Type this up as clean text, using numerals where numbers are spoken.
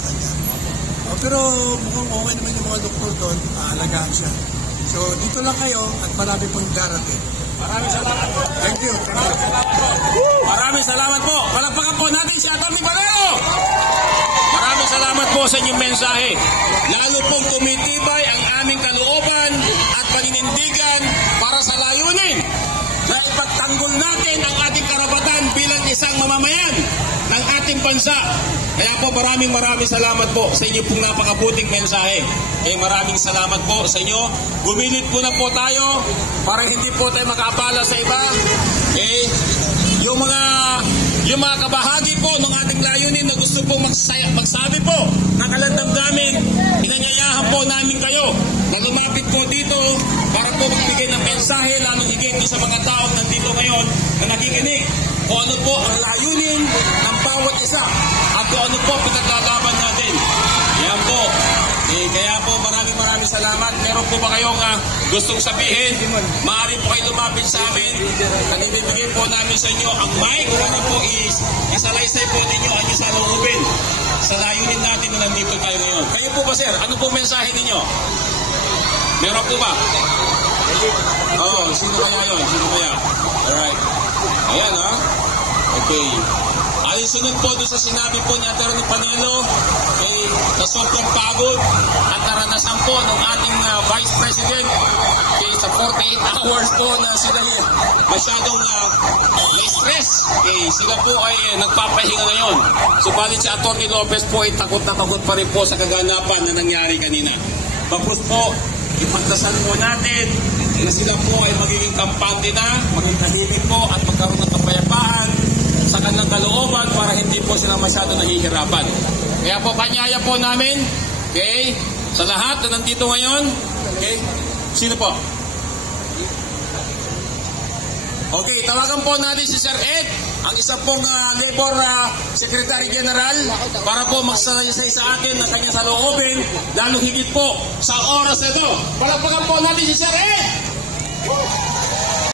sa kanya. Pero mukhang okay naman yung mga doktor doon, alagaan siya. So dito lang kayo at marami pang darating. Maraming salamat po. Thank you. Maraming salamat po. Palagpakan po natin si Atty. Panelo. Maraming salamat po sa inyong mensahe. Lalo pong tumitibay ang aming kalooban at paninindigan para sa layunin na ipagtanggol natin ang ating karapatan bilang isang mamamayan ng ating bansa. Kaya po maraming salamat po sa inyo pong napakabuting mensahe. Maraming salamat po sa inyo. Gumilit po na po tayo para hindi po tayo makaabala sa iba. Yung mga kabahagi po ng ating layunin na gusto po magsabi po ng kalandamdamin, inanyayahan po namin kayo na lumapit po dito para po magbigay ng mensahe, lalong higit sa mga taong nandito ngayon na nakikinig kung ano po ang layunin ng bawat isa at kung ano po pinaglalaban natin. Yan po. Kaya po maraming salamat. Meron po ba kayong gustong sabihin? Maaari po kayo lumapit sa amin. Nanibibigay po namin sa inyo ang mic. Ano po isalaysay po ninyo ang isa loobin sa layunin natin na nandito tayo ngayon. Kayo po ba, sir? Ano po mensahe ninyo? Meron po ba? Sino kaya yun? Sino kaya? Alright. Ayan, ha? Okay. Alinsunod po doon sa sinabi po ni Atty. Panelo, na sobrang pagod at karanasan po ng ating Vice President sa 48 hours po na sila masyadong na-stress. Sila po ay nagpapahinga ngayon. Subalit si Atty. Lopez po ay takot na takot pa rin po sa kaganapan na nangyari kanina. Bagkus po, ipagdasal po natin na sila po ay magiging kampante na, maging tahimik po at magkaroon ng kapayapaan sa kanilang kalooban para hindi po sila masyado nahihirapan. Kaya po kanyaya po namin, sa lahat na nandito ngayon, sino po? Okay, tawagan po natin si Sir Ed, ang isa pong Labor Secretary General, para po magsalaysay sa atin ng kanyang saloobin, lalo higit po sa oras na ito. Palagpakan po natin si Sir Ed!